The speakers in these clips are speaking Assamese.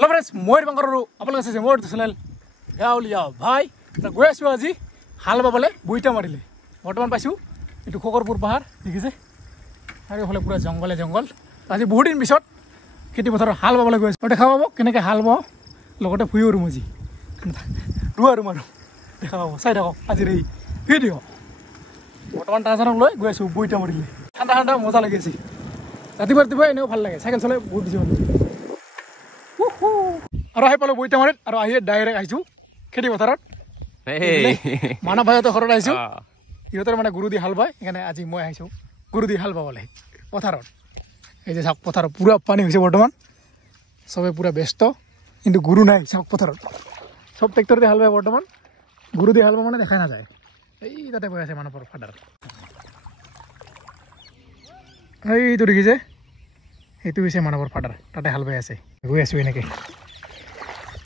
हेलो फ्रेंड्स मैं बांगरू आपलोक चाइছে मोर चैनल गावलिया भाई गई आसो आज हाल बाबले बईटा मारिले बर्तमान पाइছো एटु खकरपुर पाहार देखिसे आरो फले पूरा जंगले जंगल आज बहुत दिन पिছত खेति पथर हाल बाबले गई आसो देखा पाबो केनेके हाल बाओ लगते फुयो रुम আজি रुआ रुम आरो देखा पाबो चाइ थाको आज रे भिडिओ बर्तमान टाजारक লৈ गई आसो बईटा मारिले ठंडा ठंडा मजा लागि আছে रातिपुवा रातिपुवा एनेও ভাল লাগে साइकेल चले बहुत बेছি ভাল লাগে और आहि पालो बईटा मारित और आहि डाइरेक्ट आइछु खेति पथारत मानव भाई तो घरत आइछु इहतर माने गुरु दी हाल बाय एखाने আজি মই आइछु गुरु दी हाल बाबले पथारत এই যে সাক পথার পুরা পানি হইছে বর্তমান সবে পুরা ব্যস্ত কিন্তু গুরু নাই সাক পথারত সব ট্রাক্টর দিয়ে হাল বায় বর্তমান গুরু দিয়ে হাল বায় মানে দেখা না যায় এই তাতে বই আছে মানবর ফাদার এই তো দেখিছে এইটো হইছে মানবর ফাদার তাতে হাল বায় আছে গৈ আছো এনেকে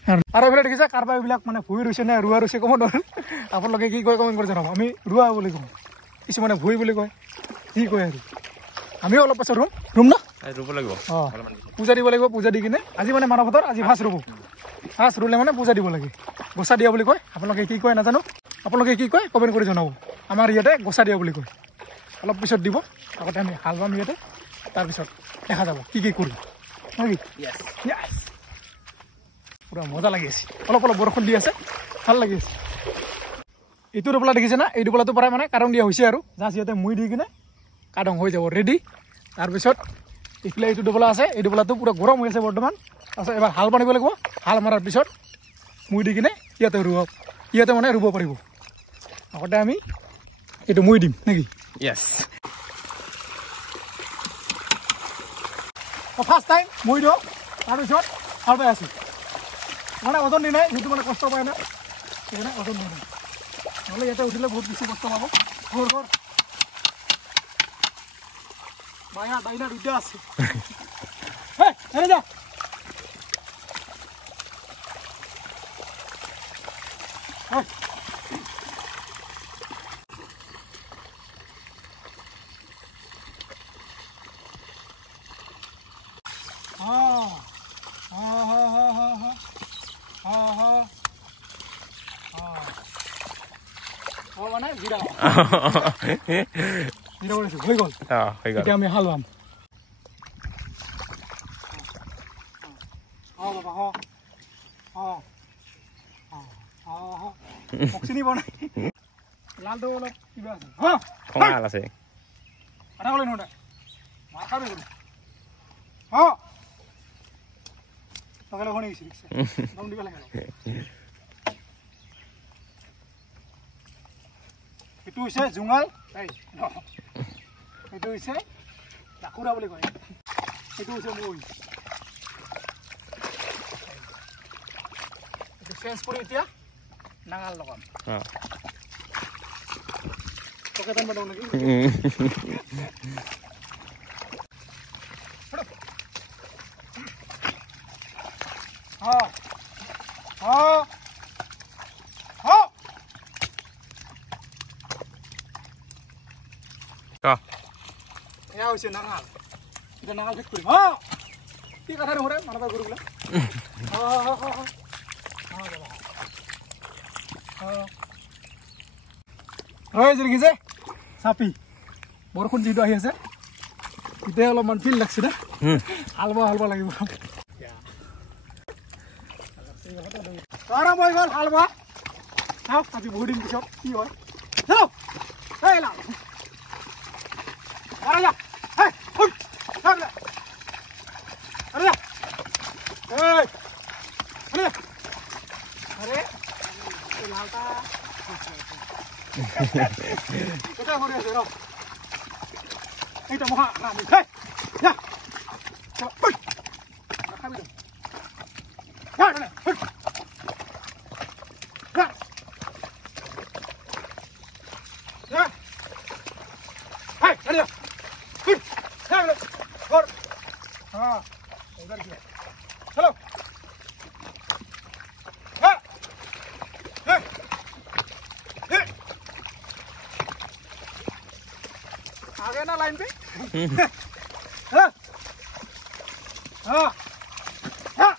আৰু এফালে দেখিছে কাৰবা এইবিলাক মানে ভুই ৰৈছে না ৰুৱা ৰৈছে কম ধৰ আপোনালোকে কি কয় কমেন্ট কৰি জনাব আমি ৰুৱা বুলি কওঁ কিছুমানে ভুই বুলি কয় কি কয় আৰু আমি অলপ পাছত ৰুম না ৰুব লাগিব পূজা দিব লাগিব পূজা দি কিনে আজি মানে মানৱতৰ আজি ফাৰ্ষ্ট ৰুব ফাৰ্ষ্ট ৰুলে মানে পূজা দিব লাগে গোসা দিয়া বুলি কয় আপোনালোকে কি কয় নাজানো আপোনালোকে কি কয় কমেন্ট কৰি জনাব আমাৰ ইয়াতে গোসা দিয়া বুলি কয় অলপ পিছত দিব আগতে আমি হাল বাম ইয়াতে তাৰ পিছত দেখা যাব কি কি কৰিম নাকি ইয়েস পুৰা মজা লাগি আছে অলপ অলপ বৰষুণ দি আছে ভাল লাগি আছে এইটো ডবলা দেখিছে না এই ডবলাটো পৰাই মানে কাৰং দিয়া হৈছে আৰু যা সিহঁতে মুই দি কিনে কাৰং হৈ যাব ৰেডি তাৰ পিছত ইফালে এইটো ডবলা আছে এই ডবলাটো পুৰা গৰম হৈ আছে বৰ্তমান আছে এবাৰ হাল বানিব লাগিব হাল মাৰাৰ পিছত মুই দি কিনে ইয়াতে ৰুব ইয়াতে মানে ৰুব পাৰিব আগতে আমি এইটো মুই দিম নেকি ইয়েস ফাৰ্ষ্ট টাইম মুই দিওঁ তাৰ পিছত হাল বাই আছো মানে ওজন দি নাই যিটো মানে কষ্ট পায় না সেইকাৰণে ওজন দি নাই নহ'লে ইয়াতে উঠিলে বহুত বেছি কষ্ট পাব ঘৰ ঘৰ মায়া ডাইনা দুটা আছে এনে যা মানে জিৰা জিৰা বনাইছো হৈ গ'ল এতিয়া আমি হাল বাম বাবা চিনি পোৱা নাই লালটো অলপ কিবা আছে খঙাল আছে আধা গ'লে নহ'লে মাৰ খাবি গ'লো লগালে শুনি গৈছে দম দিব লাগে এইটো হৈছে জুঙাল এইটো হৈছে ডাকুৰা বুলি কয় এইটো হৈছে মই এইটো চেঞ্জ কৰি এতিয়া নাঙাল লগাম পকেটন বনাও নেকি এয়া হৈছে নাঙাল এতিয়া নাঙাল ঠিক কৰিম কি কথা নহৰে মানৱৰ গুৰুবিলাক দেখিছে চাপি বৰষুণ যিটো আহি আছে এতিয়া অলপমান ফিল লাগছে না হালবা লাগিব আৰাম হৈ গ'ল হালবা চাওক আজি বহুত দিন পিছত কি হয় যাওক এই লাল আরে যা এই হুই আরে আরে যা এই আরে আরে এই লালটা কোথা করে আছে রে এইটা মহা রাম এই যা চল হুই খাবি তো যা না হুই যা अरे और हाँ उधर की चलो आ गए ना लाइन पे हाँ हाँ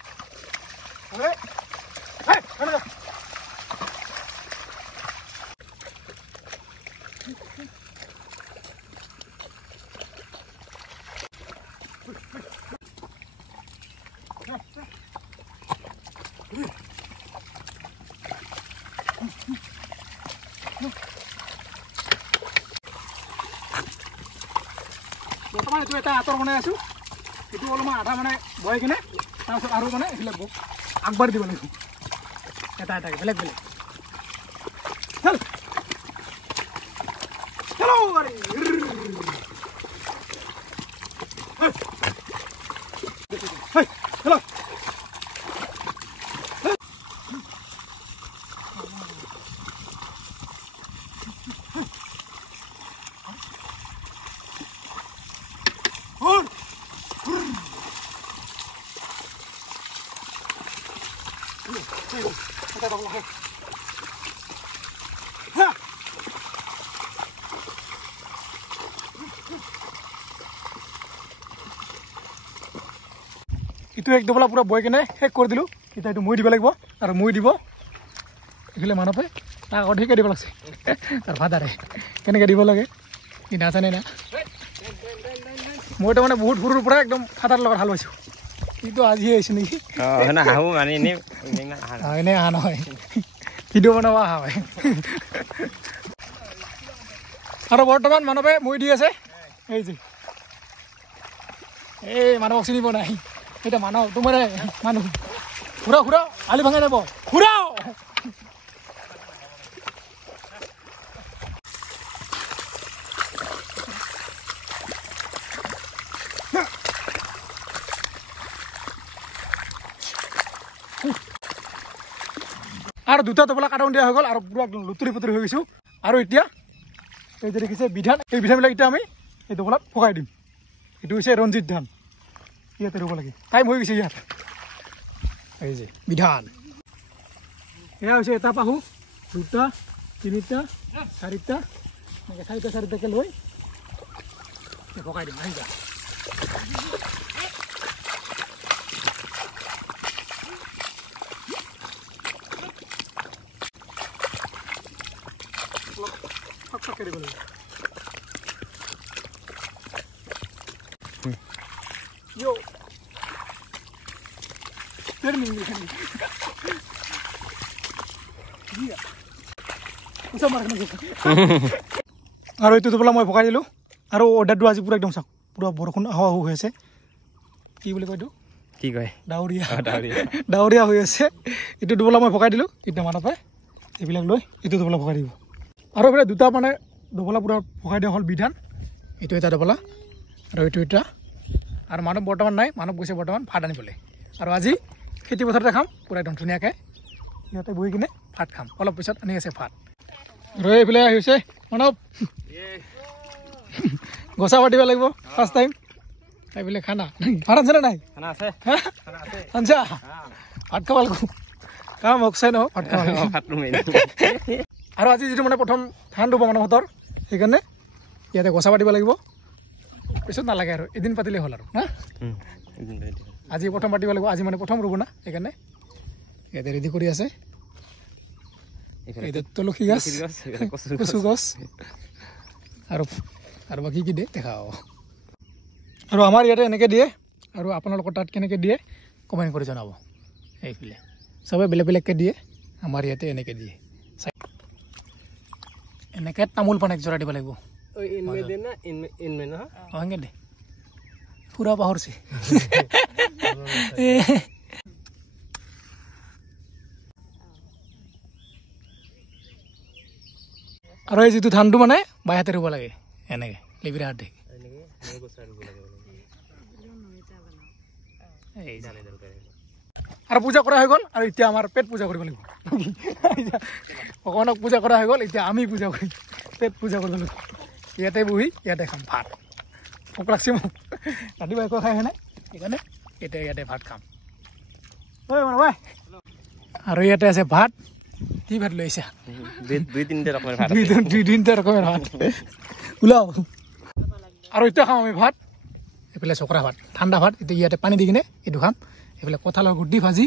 এটা আঁতৰ বনাই আছোঁ এইটো অলপমান আধা মানে বহাই কিনে তাৰপিছত আৰু মানে এইফালে আগবাঢ়ি দিব লাগিব এটা এটাকৈ বেলেগ বেলেগ চল চলো গাড়ী চলো ইটো এক ডবলা পুৰা বৈ কেনে শেষ কৰি দিলোঁ এতিয়া এইটো মৈ দিব লাগিব আৰু মৈ দিব এইফালে মানুহে তাক আকৌ ঠিকে দিব লাগছে তাৰ ফাদাৰে কেনেকৈ দিব লাগে কি নাজানে না মইতো মানে বহুত সৰুৰ পৰা একদম ফাদাৰৰ লগত হাল বাইছোঁ কিন্তু আজি আহিছোঁ নেকি এনেই অহা নহয় ভিডিঅ' বনাব অহা হয় আৰু বৰ্তমান মানৱে মৈ দি আছে এই যে এই মানুহক চিনিব নাই এটা মানৱ তোমাৰে মানুহ ঘূৰা ঘূৰা আলি ভাঙাই যাব ঘূৰাও আৰু দুটা টোপলা কাটাউন দিয়া হৈ গ'ল আৰু পুৰা একদম লুতুৰি পুতুৰি হৈ গৈছোঁ আৰু এতিয়া এই যে দেখিছে বিধান এই বিধানবিলাক এতিয়া আমি এই টোপলাত পকাই দিম এইটো হৈছে ৰঞ্জিত ধান ইয়াতে ৰুব লাগে টাইম হৈ গৈছে ইয়াত এই যে বিধান এয়া হৈছে এটা পাহু দুটা তিনিটা চাৰিটা এনেকৈ চাৰিটাকৈ লৈ পকাই দিম আহি যা দিব লাগিব Yo. Termine. Dia. Usah marah lagi. আৰু এইটো টোপলা মই পকাই দিলোঁ আৰু অৰ্ডাৰটো আজি পুৰা একদম চাওক পুৰা বৰষুণ হাৱা হৈ আছে কি বুলি কয় এইটো কি কয় ডাৱৰীয়া হৈ আছে এইটো টোপলা মই পকাই দিলোঁ এতিয়া মানুহে এইবিলাক লৈ এইটো টোপলা পকাই দিব আৰু এইফালে দুটা মানে টোপলা পুৰা পকাই দিয়া হ'ল বিধান এইটো এটা টোপলা আৰু এইটো এটা আৰু মানুহ বৰ্তমান নাই মানুহ গৈছে বৰ্তমান ভাত আনিবলৈ আৰু আজি খেতি পথাৰতে খাম পুৰা একদম ধুনীয়াকৈ সিহঁতে বহি কিনে ভাত খাম অলপ পিছত আনি আছে ভাত আৰু এইফালে আহিছে মানৱ গছা পাতিব লাগিব ফাৰ্ষ্ট টাইম এইফালে খানা ভাত আনছে নে নাই আনছা ভাত খাব লাগিব কাম হকচাই ন ভাত খাব আৰু আজি যিটো মানে প্ৰথম ধান ৰুব মানুহহঁতৰ সেইকাৰণে ইয়াতে গছা পাতিব লাগিব পিছত নালাগে আৰু এদিন পাতিলে হ'ল আৰু না আজি প্ৰথম পাতিব লাগিব আজি মানে প্ৰথম ৰুব না সেইকাৰণে ইয়াতে ৰেডি কৰি আছে তুলসী গছ কচু গছ আৰু বাকী কি দিয়ে দেখাও আৰু আমাৰ ইয়াতে এনেকৈ দিয়ে আৰু আপোনালোকৰ তাত কেনেকৈ দিয়ে কমেণ্ট কৰি জনাব এইফালে চবে বেলেগ বেলেগকৈ দিয়ে আমাৰ ইয়াতে এনেকৈ দিয়ে এনেকৈ তামোল পান একযোৰা দিব লাগিব দে পুৰা পাহৰছে আৰু এই যিটো ধানটো মানে বাই হাতে ৰুব লাগে এনেকৈ লিবিৰা হাতে আৰু পূজা কৰা হৈ গ'ল আৰু এতিয়া আমাৰ পেট পূজা কৰিব লাগিব ভগৱানক পূজা কৰা হৈ গ'ল এতিয়া আমি পূজা কৰিম পেট পূজা কৰিব লাগিব ইয়াতে বহি ইয়াতে খাম ভাত ভোক লাগছে মোক ৰাতিপুৱা একো খাই নাই সেইকাৰণে এতিয়া ইয়াতে ভাত খাম ঐ ভাই আৰু ইয়াতে আছে ভাত কি ভাত লৈ আহিছা দুই তিনিটা ৰকমেৰ ভাত ওলাও আৰু এতিয়া খাম আমি ভাত এইফালে চকৰা ভাত ঠাণ্ডা ভাত এতিয়া ইয়াতে পানী দি কিনে এইটো খাম এইফালে কঁঠালৰ গুটি ভাজি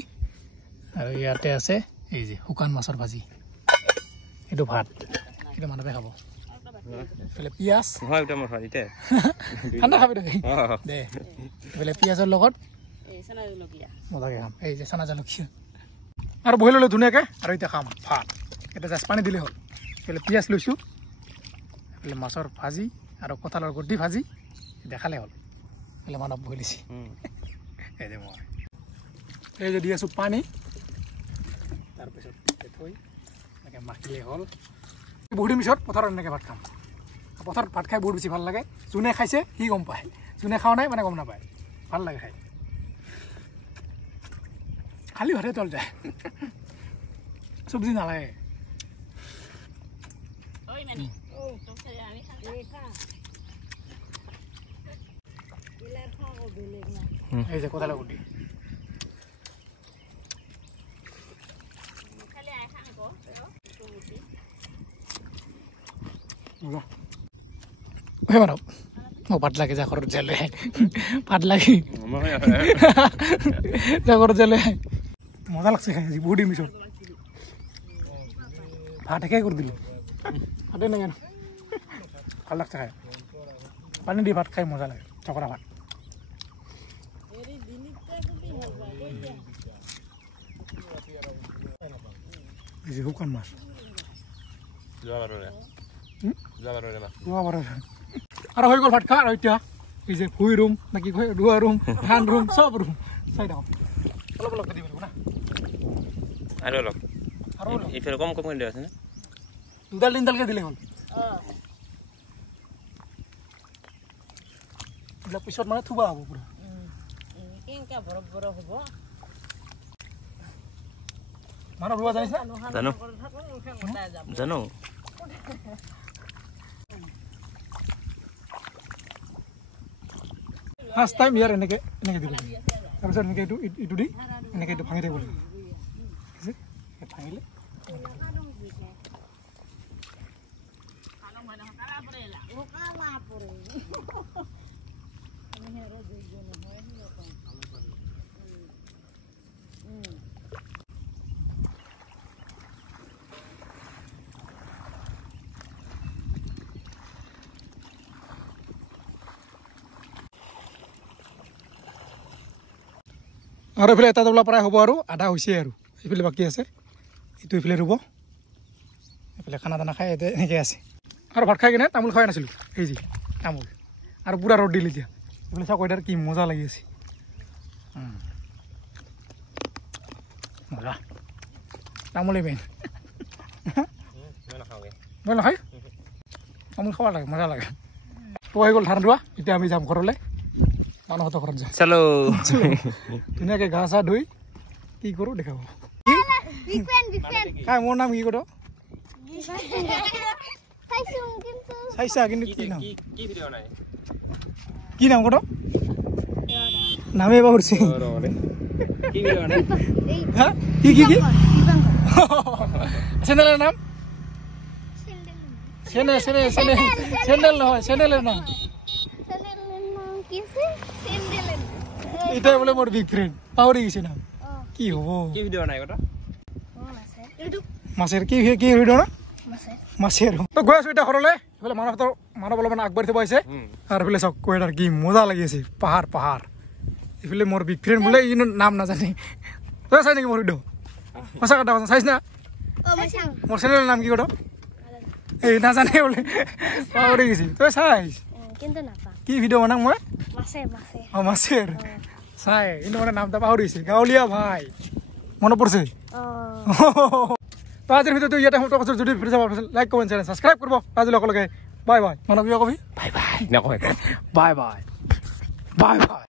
আৰু ইয়াতে আছে এই যে শুকান মাছৰ ভাজি এইটো ভাত এইটো মানুহে খাব এইফালে পিঁয়াজ ঠাণ্ডা খাবি দে এইফালে পিঁয়াজৰ লগত মজাকৈ খাম এই যে চানা জলকীয়া আৰু বহি ল'লোঁ ধুনীয়াকৈ আৰু এতিয়া খাম ভাত এতিয়া জাষ্ট পানী দিলেই হ'ল এইফালে পিঁয়াজ লৈছোঁ এইফালে মাছৰ ভাজি আৰু কঁঠালৰ গুটি ভাজি দেখালে হ'ল এফালে মানৱ বহি দিছে এই যে মই এই যে দি আছোঁ পানী তাৰপিছত থৈ এনেকৈ মাখিলে হ'ল বহুত দিন পিছত পথাৰত এনেকৈ ভাত খাম পথাৰত ভাত খাই বহুত বেছি ভাল লাগে যোনে খাইছে সি গম পায় যোনে খাওঁ নাই মানে গম নাপায় ভাল লাগে খাই খালি ভাতে তল যায় চব্জি নালাগে এই যে কোথালে গুটি মানৱ মোক পাত লাগে যা ঘৰত যালে পাত লাগি যা ঘৰত যালে মজা লাগছে খাই আজি বহুত দিন পিছত ভাত একে কৰি দিলোঁ ভাতে নাই ভাল লাগছে খাই পানী দি ভাত খাই মজা লাগে চকৰা ভাত এই যে শুকান মাছ আৰু হৈ গ'ল ভাত খা আৰু এতিয়া এই যে ভুই ৰুম নাকি ৰুৱা ৰুম ধান ৰুম চব ৰুম চাই দাও অলপ অলপ দিব লাগিব না আৰু অলপ আৰু ইফালে কম কম কৰি দিয়া আছে না দুডাল তিনডালকে দিলে হ'ল এইবিলাক পিছত মানে থুবা হ'ব পুৰা কেনেকৈ বৰফ বৰফ হ'ব মানুহ ৰুৱা জানিছ না জানো জানো ফাৰ্ষ্ট টাইম ইয়াৰ এনেকৈ দিব তাৰপিছত এনেকৈ এইটো দি এনেকৈ এইটো ভাঙি থাকিব লাগিব ভাঙিলে আৰু এইফালে এটা টোপোলা প্ৰায় হ'ব আৰু আধা হৈছে আৰু এইফালে বাকী আছে এইটো এইফালে ৰুব এইফালে খানা দানা খাই এতিয়া এনেকৈ আছে আৰু ভাত খাই কিনে তামোল খাই নাছিলোঁ এই যি তামোল আৰু পূৰা ৰ'দ দিলে এতিয়া এইফালে চাওক এটাৰ কি মজা লাগি আছে মজা তামোলে মেইন মই নাখায় তামোল খাব লাগে মজা লাগে তো হৈ গ'ল ধান ৰোৱা এতিয়া আমি যাম ঘৰলৈ মানুহহঁতৰ ঘৰত যাম চলো ধুনীয়াকৈ গা চা ধুই কি কৰোঁ দেখাব কাই মোৰ নাম কি কৰোঁ চাইছা কিন্তু কি নাম কি নাম কৰোঁ নামেই পাহৰিছে কি কি কি চেনেলৰ নাম চেনেল নহয় চেনেলৰ নাম এটাই বোলে মোৰ বিগ ফ্ৰেণ্ড পাহৰি গৈছে নাম কি হ'ব কি ভিডিঅ' নাই কথা মাছেৰ কি ভিডিঅ' না মাছেৰ তো গৈ আছোঁ এতিয়া ঘৰলৈ এইফালে মানুহ অলপমান আগবাঢ়ি থব আহিছে আৰু এইফালে চাওক কৈদাৰ কি মজা লাগি আছে পাহাৰ এইফালে মোৰ বিগ ফ্ৰেণ্ড বোলে ই নাম নাজানে তই চাই নেকি মোৰ ভিডিঅ' সঁচা কথা চাইছ না মোৰ চেনেলৰ নাম কি কথা এই নাজানে বোলে পাহৰি গৈছে তই চাইছ কি ভিডিঅ' বনাম মই অঁ মাছেৰ চাই কিন্তু মানে নামটা পাহৰিছে গাঁৱলীয়া ভাই মনত পৰিছে তো আজিৰ ভিডিঅ'টো ইয়াতে সমাপ্ত কৰিছোঁ যদি ভিডিঅ' চাব লাইক কমেণ্ট চেনেল ছাবস্ক্ৰাইব কৰিব আজিলৈ অকলকে বাই বাই মানৱ কিয় কবি বাই বাই নকয় বাই বাই বাই বাই